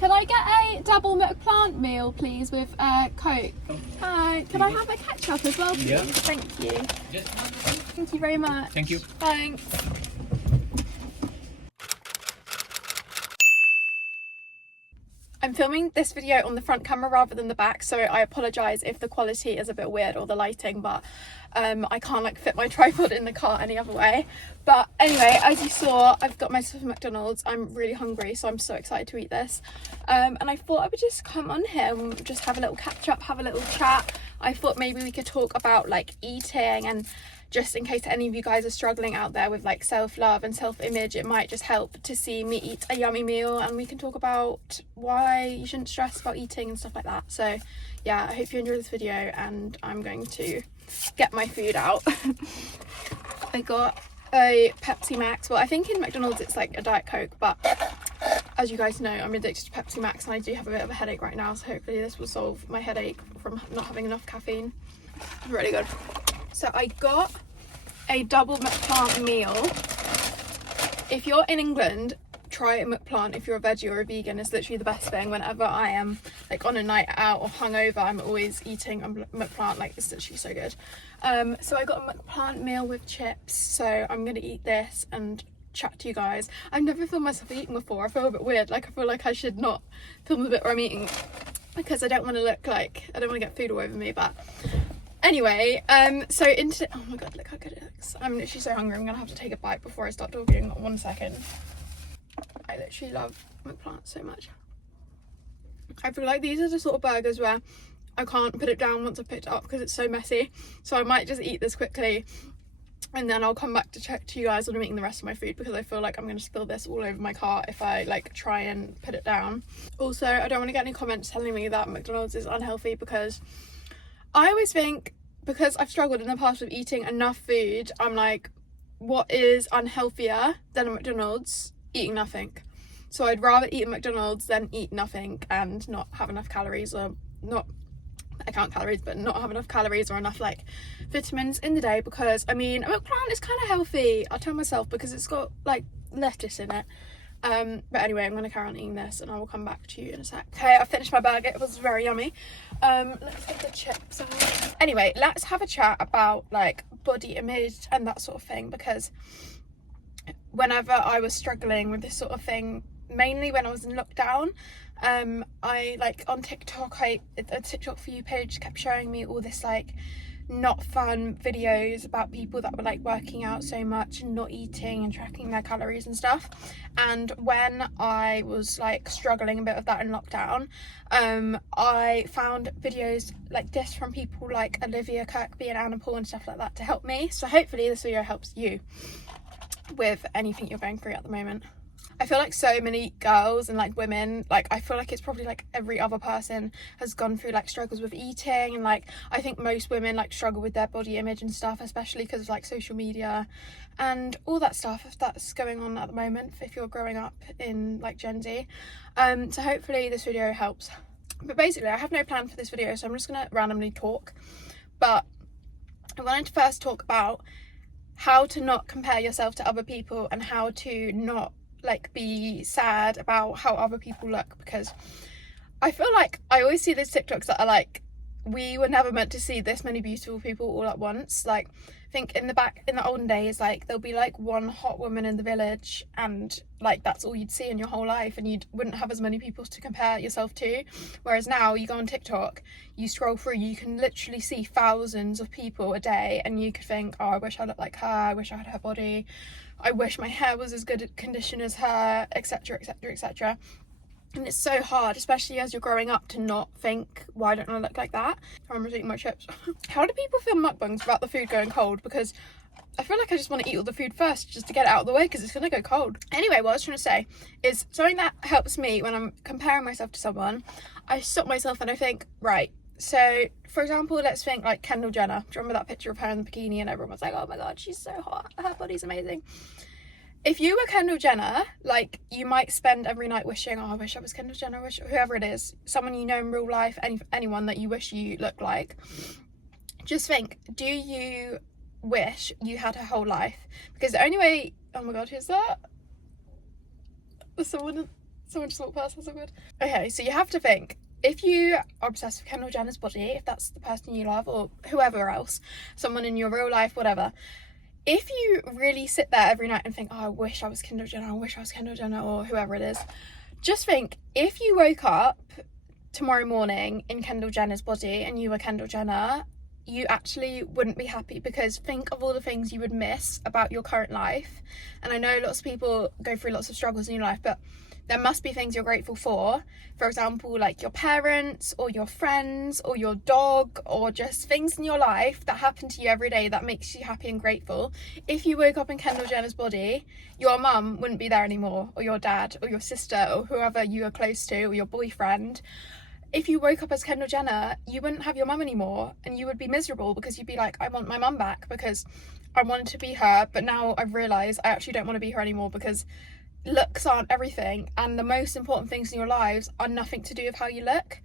Can I get a double McPlant meal, please, with Coke? Hi. Can I have a ketchup as well, please? Yeah. Thank you. Yes. Thank you very much. Thank you. Thanks. I'm filming this video on the front camera rather than the back, so I apologise if the quality is a bit weird or the lighting, but I can't like fit my tripod in the car any other way. But anyway, as you saw, I've got myself a McDonald's. I'm really hungry, so I'm so excited to eat this. And I thought I would just come on here and just have a little catch up, have a little chat. I thought maybe we could talk about like eating, and just in case any of you guys are struggling out there with like self-love and self-image, it might just help to see me eat a yummy meal, and we can talk about why you shouldn't stress about eating and stuff like that. So yeah, I hope you enjoy this video, and I'm going to get my food out. I got a Pepsi Max. Well, I think in McDonald's it's like a Diet Coke, but as you guys know, I'm addicted to Pepsi Max, and I do have a bit of a headache right now, so hopefully this will solve my headache from not having enough caffeine. It's really good. So I got a double McPlant meal. If you're in England, try a McPlant. If you're a veggie or a vegan, it's literally the best thing. Whenever I am like on a night out or hungover, I'm always eating a McPlant. Like, it's literally so good. So I got a McPlant meal with chips, so I'm gonna eat this and chat to you guys. I've never filmed myself eating before. I feel a bit weird. Like, I feel like I should not film the bit where I'm eating, because I don't want to look like, I don't want to get food all over me. But anyway, so into, oh my god, look how good it looks. I'm literally so hungry. I'm gonna have to take a bite before I start talking. 1 second. I literally love McPlant so much. I feel like these are the sort of burgers where I can't put it down once I've picked it up because it's so messy. So I might just eat this quickly, and then I'll come back to check to you guys when I'm eating the rest of my food, because I feel like I'm going to spill this all over my car if I like try and put it down. Also, I don't want to get any comments telling me that McDonald's is unhealthy, because I always think, because I've struggled in the past with eating enough food, I'm like, what is unhealthier than a McDonald's? Eating nothing. So I'd rather eat a McDonald's than eat nothing and not have enough calories, or not, I count calories, but not have enough calories or enough like vitamins in the day. Because I mean, a McPlant is kind of healthy, I tell myself, because it's got like lettuce in it. But anyway, I'm gonna carry on eating this and I will come back to you in a sec. Okay, I finished my burger. It was very yummy. Let's get the chips out. Anyway, let's have a chat about like body image and that sort of thing, because whenever I was struggling with this sort of thing, mainly when I was in lockdown, I like on TikTok, a TikTok For You page kept showing me all this like not fun videos about people that were like working out so much and not eating and tracking their calories and stuff. And when I was like struggling a bit with that in lockdown, I found videos like this from people like Olivia Kirkby and Anna Paul and stuff like that to help me. So hopefully this video helps you with anything you're going through at the moment. I feel like so many girls and like women, like I feel like it's probably like every other person has gone through like struggles with eating, and like I think most women like struggle with their body image and stuff, especially because of like social media and all that stuff, if that's going on at the moment, if you're growing up in like Gen Z. So hopefully this video helps. But basically I have no plan for this video, so I'm just gonna randomly talk. But I wanted to first talk about how to not compare yourself to other people, and how to not like be sad about how other people look, because I feel like I always see these TikToks that are like, we were never meant to see this many beautiful people all at once. Like, I think in the olden days, like there'll be like one hot woman in the village, and like that's all you'd see in your whole life, and you wouldn't have as many people to compare yourself to. Whereas now you go on TikTok, you scroll through, you can literally see thousands of people a day, and you could think, oh, I wish I looked like her, I wish I had her body, I wish my hair was as good a condition as her, etc, etc, etc. And it's so hard, especially as you're growing up, to not think, why don't I look like that? I'm eating my chips. How do people film mukbangs without the food going cold? Because I feel like I just want to eat all the food first, just to get it out of the way, because it's going to go cold. Anyway, what I was trying to say is, something that helps me when I'm comparing myself to someone, I stop myself and I think, right, so for example, let's think like Kendall Jenner. Do you remember that picture of her in the bikini and everyone was like, oh my god, she's so hot, her body's amazing? If you were Kendall Jenner, like, you might spend every night wishing, oh, I wish I was Kendall Jenner, I wish, whoever it is, someone you know in real life, anyone that you wish you looked like. Just think, do you wish you had her whole life? Because the only way, oh my god, who's that? There's Someone just walked past, that's so good. Okay, so you have to think, if you are obsessed with Kendall Jenner's body, if that's the person you love, or whoever else, someone in your real life, whatever, if you really sit there every night and think, oh, I wish I was Kendall Jenner, I wish I was Kendall Jenner, or whoever it is, just think, if you woke up tomorrow morning in Kendall Jenner's body and you were Kendall Jenner, you actually wouldn't be happy, because think of all the things you would miss about your current life. And I know lots of people go through lots of struggles in your life, but there must be things you're grateful for example, like your parents or your friends or your dog, or just things in your life that happen to you every day that makes you happy and grateful. If you woke up in Kendall Jenner's body, your mum wouldn't be there anymore, or your dad or your sister or whoever you are close to, or your boyfriend. If you woke up as Kendall Jenner, you wouldn't have your mum anymore, and you would be miserable, because you'd be like, I want my mum back because I wanted to be her, but now I've realised I actually don't want to be her anymore, because looks aren't everything, and the most important things in your lives are nothing to do with how you look.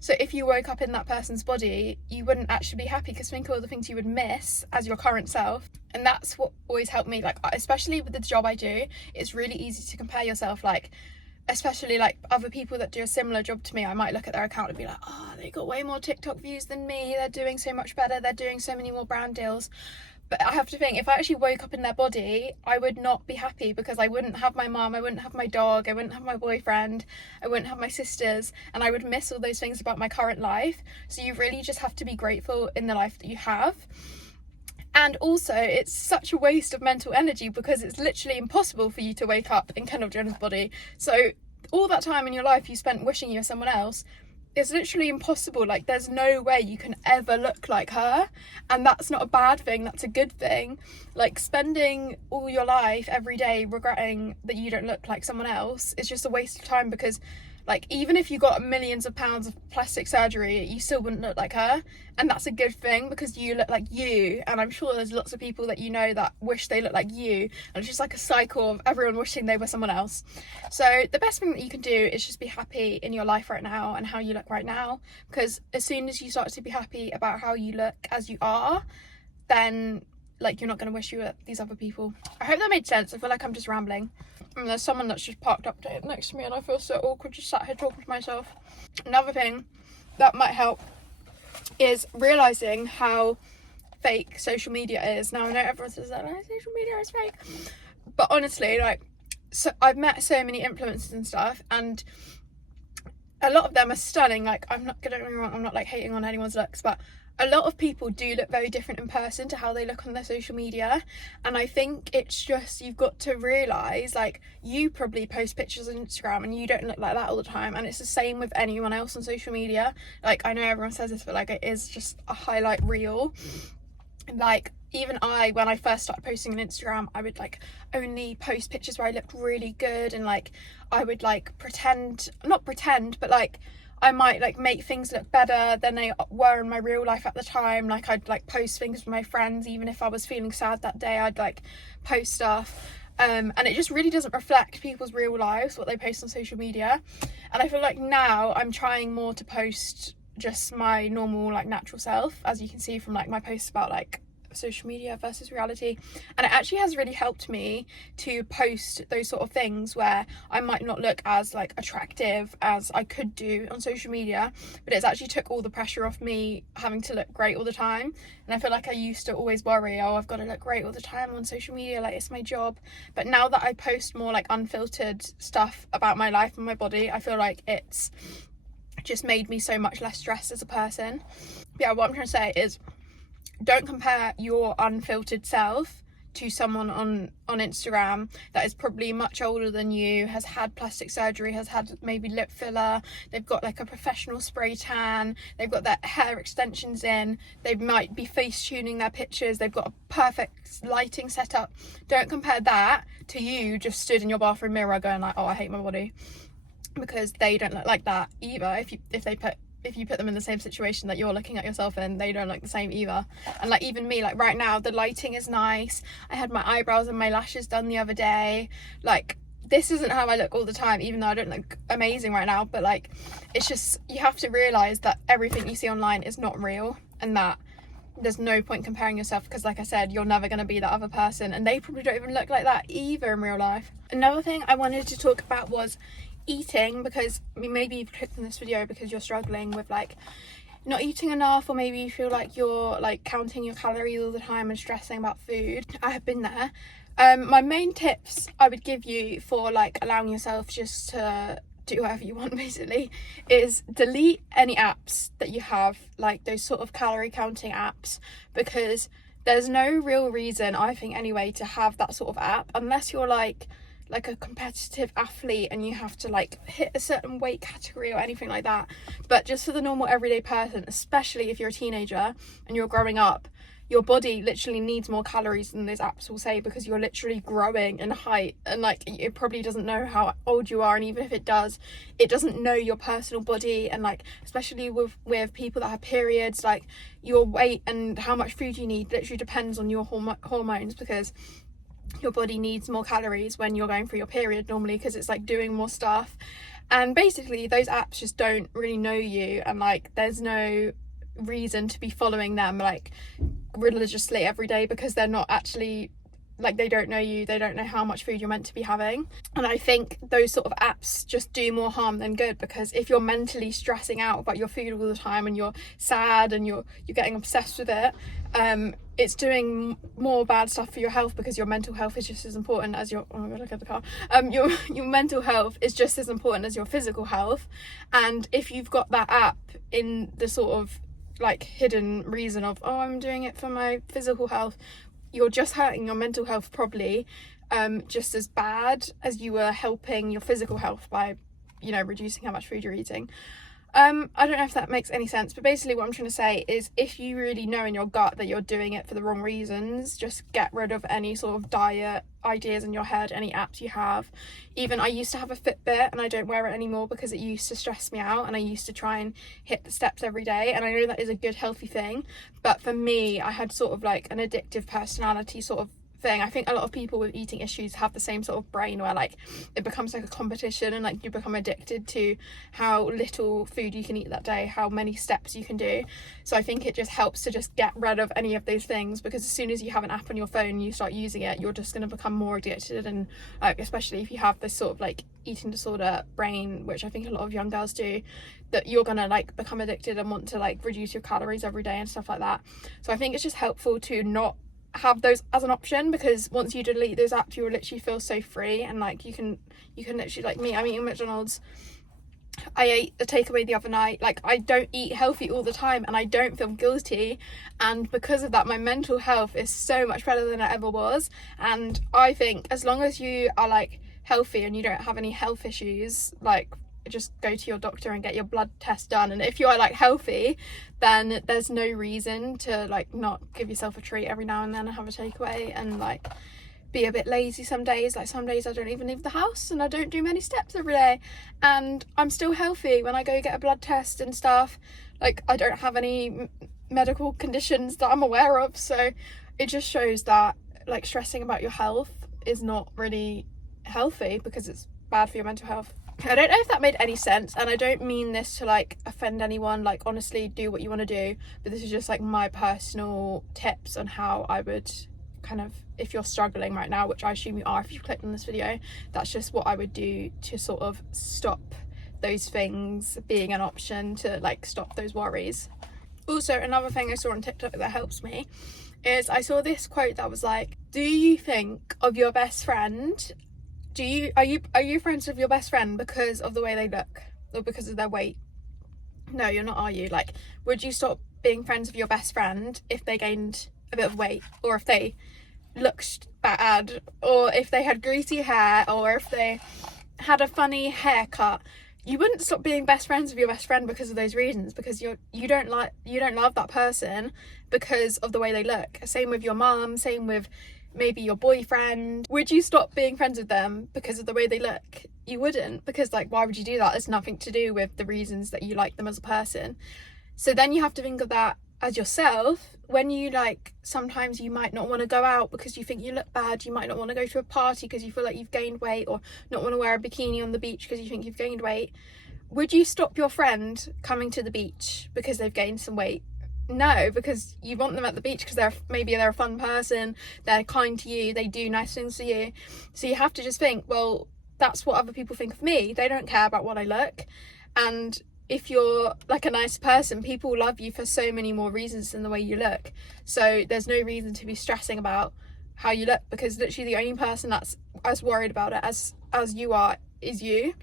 So if you woke up in that person's body, you wouldn't actually be happy, because think of all the things you would miss as your current self. And that's what always helped me, like, especially with the job I do, it's really easy to compare yourself, like, especially like other people that do a similar job to me. I might look at their account and be like, oh, they got way more TikTok views than me, they're doing so much better, they're doing so many more brand deals. But I have to think, if I actually woke up in their body, I would not be happy, because I wouldn't have my mum, I wouldn't have my dog, I wouldn't have my boyfriend, I wouldn't have my sisters, and I would miss all those things about my current life. So you really just have to be grateful in the life that you have. And also, it's such a waste of mental energy, because it's literally impossible for you to wake up in Kendall Jenner's body. So all that time in your life you spent wishing you were someone else, it's literally impossible. Like, there's no way you can ever look like her, and that's not a bad thing, that's a good thing. Like, spending all your life every day regretting that you don't look like someone else is just a waste of time, because like, even if you got millions of pounds of plastic surgery, you still wouldn't look like her, and that's a good thing, because you look like you. And I'm sure there's lots of people that you know that wish they look like you, and it's just like a cycle of everyone wishing they were someone else. So the best thing that you can do is just be happy in your life right now and how you look right now, because as soon as you start to be happy about how you look as you are, then like, you're not going to wish you were these other people. I hope that made sense. I feel like I'm just rambling. And there's someone that's just parked up next to me, and I feel so awkward just sat here talking to myself. Another thing that might help is realising how fake social media is. Now, I know everyone says that, oh, social media is fake, but honestly, like, so I've met so many influencers and stuff, and a lot of them are stunning. Like, I'm not like hating on anyone's looks, but a lot of people do look very different in person to how they look on their social media. And I think it's just, you've got to realise, like, you probably post pictures on Instagram and you don't look like that all the time, and it's the same with anyone else on social media. Like, I know everyone says this, but like, it is just a highlight reel. Like, even when I first started posting on Instagram, I would like only post pictures where I looked really good, and like I would like not pretend, but like I might like make things look better than they were in my real life at the time. Like, I'd like post things with my friends, even if I was feeling sad that day, I'd like post stuff. And it just really doesn't reflect people's real lives, what they post on social media. And I feel like now I'm trying more to post just my normal, like, natural self, as you can see from like my posts about like social media versus reality. And it actually has really helped me to post those sort of things where I might not look as like attractive as I could do on social media, but it's actually took all the pressure off me having to look great all the time. And I feel like I used to always worry, oh, I've got to look great all the time on social media, like, it's my job. But now that I post more like unfiltered stuff about my life and my body, I feel like it's just made me so much less stressed as a person. But yeah, what I'm trying to say is, don't compare your unfiltered self to someone on Instagram that is probably much older than you, has had plastic surgery, has had maybe lip filler, they've got like a professional spray tan, they've got their hair extensions in, they might be face tuning their pictures, they've got a perfect lighting setup. Don't compare that to you just stood in your bathroom mirror going like, oh, I hate my body, because they don't look like that either. If you put them in the same situation that you're looking at yourself in, they don't look the same either. And like, even me, like right now, the lighting is nice. I had my eyebrows and my lashes done the other day. Like, this isn't how I look all the time, even though I don't look amazing right now. But like, it's just, you have to realise that everything you see online is not real, and that there's no point comparing yourself, because like I said, you're never going to be that other person, and they probably don't even look like that either in real life. Another thing I wanted to talk about was, eating, because maybe you've clicked on this video because you're struggling with like not eating enough, or maybe you feel like you're like counting your calories all the time and stressing about food. I have been there. My main tips I would give you for like allowing yourself just to do whatever you want basically is delete any apps that you have, like those sort of calorie counting apps, because there's no real reason, I think anyway, to have that sort of app unless you're like a competitive athlete and you have to like hit a certain weight category or anything like that. But just for the normal everyday person, especially if you're a teenager and you're growing up, your body literally needs more calories than those apps will say, because you're literally growing in height, and like it probably doesn't know how old you are, and even if it does, it doesn't know your personal body. And like especially with people that have periods, like your weight and how much food you need literally depends on your hormones, because your body needs more calories when you're going through your period normally, because it's like doing more stuff. And basically those apps just don't really know you, and like there's no reason to be following them like religiously every day, because they're not actually like, they don't know you, they don't know how much food you're meant to be having. And I think those sort of apps just do more harm than good, because if you're mentally stressing out about your food all the time and you're sad and you're getting obsessed with it, it's doing more bad stuff for your health, because your mental health is just as important as your, oh my god, look at the car, your mental health is just as important as your physical health. And if you've got that app in the sort of like hidden reason of, oh, I'm doing it for my physical health, you're just hurting your mental health probably just as bad as you were helping your physical health by, you know, reducing how much food you're eating. I don't know if that makes any sense, but basically what I'm trying to say is, if you really know in your gut that you're doing it for the wrong reasons, just get rid of any sort of diet ideas in your head, any apps you have. Even I used to have a Fitbit and I don't wear it anymore because it used to stress me out, and I used to try and hit the steps every day, and I know that is a good healthy thing, but for me I had sort of like an addictive personality sort of thing. I think a lot of people with eating issues have the same sort of brain where like it becomes like a competition, and like you become addicted to how little food you can eat that day, how many steps you can do. So I think it just helps to just get rid of any of those things, because as soon as you have an app on your phone and you start using it, you're just going to become more addicted. And like especially if you have this sort of like eating disorder brain, which I think a lot of young girls do, that you're gonna like become addicted and want to like reduce your calories every day and stuff like that. So I think it's just helpful to not have those as an option, because once you delete those apps, you will literally feel so free. And like you can literally, like me, I'm eating McDonald's, I ate a takeaway the other night, like I don't eat healthy all the time and I don't feel guilty, and because of that my mental health is so much better than it ever was. And I think as long as you are like healthy and you don't have any health issues, like just go to your doctor and get your blood test done, and if you are like healthy, then there's no reason to like not give yourself a treat every now and then and have a takeaway, and like be a bit lazy some days. Like some days I don't even leave the house and I don't do many steps every day, and I'm still healthy when I go get a blood test and stuff. Like I don't have any medical conditions that I'm aware of. So it just shows that like stressing about your health is not really healthy, because it's bad for your mental health. I don't know if that made any sense, and I don't mean this to like offend anyone, like honestly do what you want to do, but this is just like my personal tips on how I would kind of, if you're struggling right now, which I assume you are if you've clicked on this video, that's just what I would do to sort of stop those things being an option, to like stop those worries. Also, another thing I saw on TikTok that helps me is I saw this quote that was like, do you think of your best friend, are you friends with your best friend because of the way they look or because of their weight? No, you're not, are you? Like, would you stop being friends with your best friend if they gained a bit of weight, or if they looked bad, or if they had greasy hair, or if they had a funny haircut? You wouldn't stop being best friends with your best friend because of those reasons, because you don't love that person because of the way they look. Same with your mum, same with maybe your boyfriend. Would you stop being friends with them because of the way they look? You wouldn't, because like why would you do that? It's nothing to do with the reasons that you like them as a person. So then you have to think of that as yourself. When you like, sometimes you might not want to go out because you think you look bad, you might not want to go to a party because you feel like you've gained weight, or not want to wear a bikini on the beach because you think you've gained weight. Would you stop your friend coming to the beach because they've gained some weight? No, because you want them at the beach because they're a fun person, they're kind to you, they do nice things for you. So you have to just think, well, that's what other people think of me. They don't care about what I look. And if you're like a nice person, people love you for so many more reasons than the way you look. So there's no reason to be stressing about how you look, because literally the only person that's as worried about it as you are is you.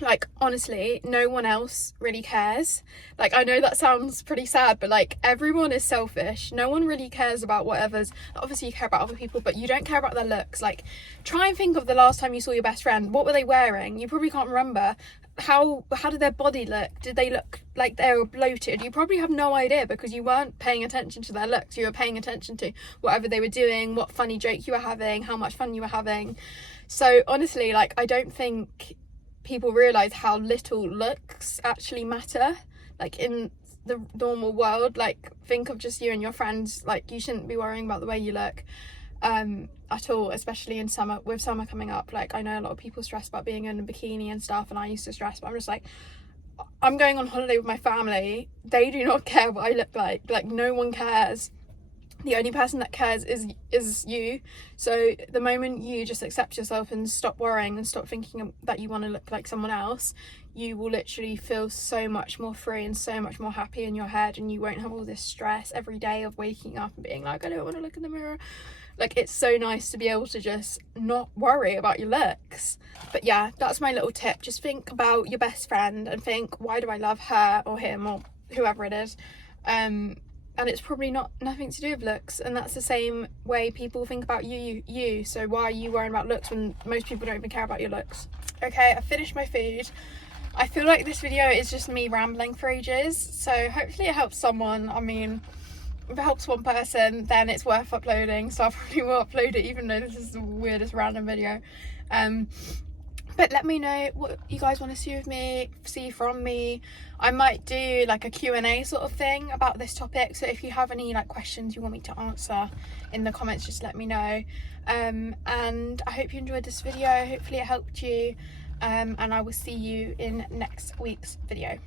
Like, honestly, no one else really cares. Like, I know that sounds pretty sad, but like, everyone is selfish. No one really cares about whatever's, obviously you care about other people, but you don't care about their looks. Like, try and think of the last time you saw your best friend. What were they wearing? You probably can't remember. How did their body look? Did they look like they were bloated? You probably have no idea, because you weren't paying attention to their looks. You were paying attention to whatever they were doing, what funny joke you were having, how much fun you were having. So honestly, like, I don't think people realise how little looks actually matter, like, in the normal world. Like, think of just you and your friends. Like, you shouldn't be worrying about the way you look at all, especially in summer, with summer coming up. Like, I know a lot of people stress about being in a bikini and stuff, and I used to stress, but I'm just like, I'm going on holiday with my family. They do not care what I look like no one cares. The only person that cares is you. So the moment you just accept yourself and stop worrying and stop thinking that you want to look like someone else, you will literally feel so much more free and so much more happy in your head, and you won't have all this stress every day of waking up and being like, I don't want to look in the mirror. Like, it's so nice to be able to just not worry about your looks. But yeah, that's my little tip. Just think about your best friend and think, why do I love her or him or whoever it is? And it's probably nothing to do with looks. And that's the same way people think about you. So why are you worrying about looks when most people don't even care about your looks? Okay, I finished my food. I feel like this video is just me rambling for ages, so hopefully it helps someone. I mean, if it helps one person, then it's worth uploading, so I probably will upload it, even though this is the weirdest random video. But let me know what you guys want to see from me. I might do like a Q&A sort of thing about this topic, so if you have any like questions you want me to answer in the comments, just let me know. And I hope you enjoyed this video. Hopefully it helped you, and I will see you in next week's video.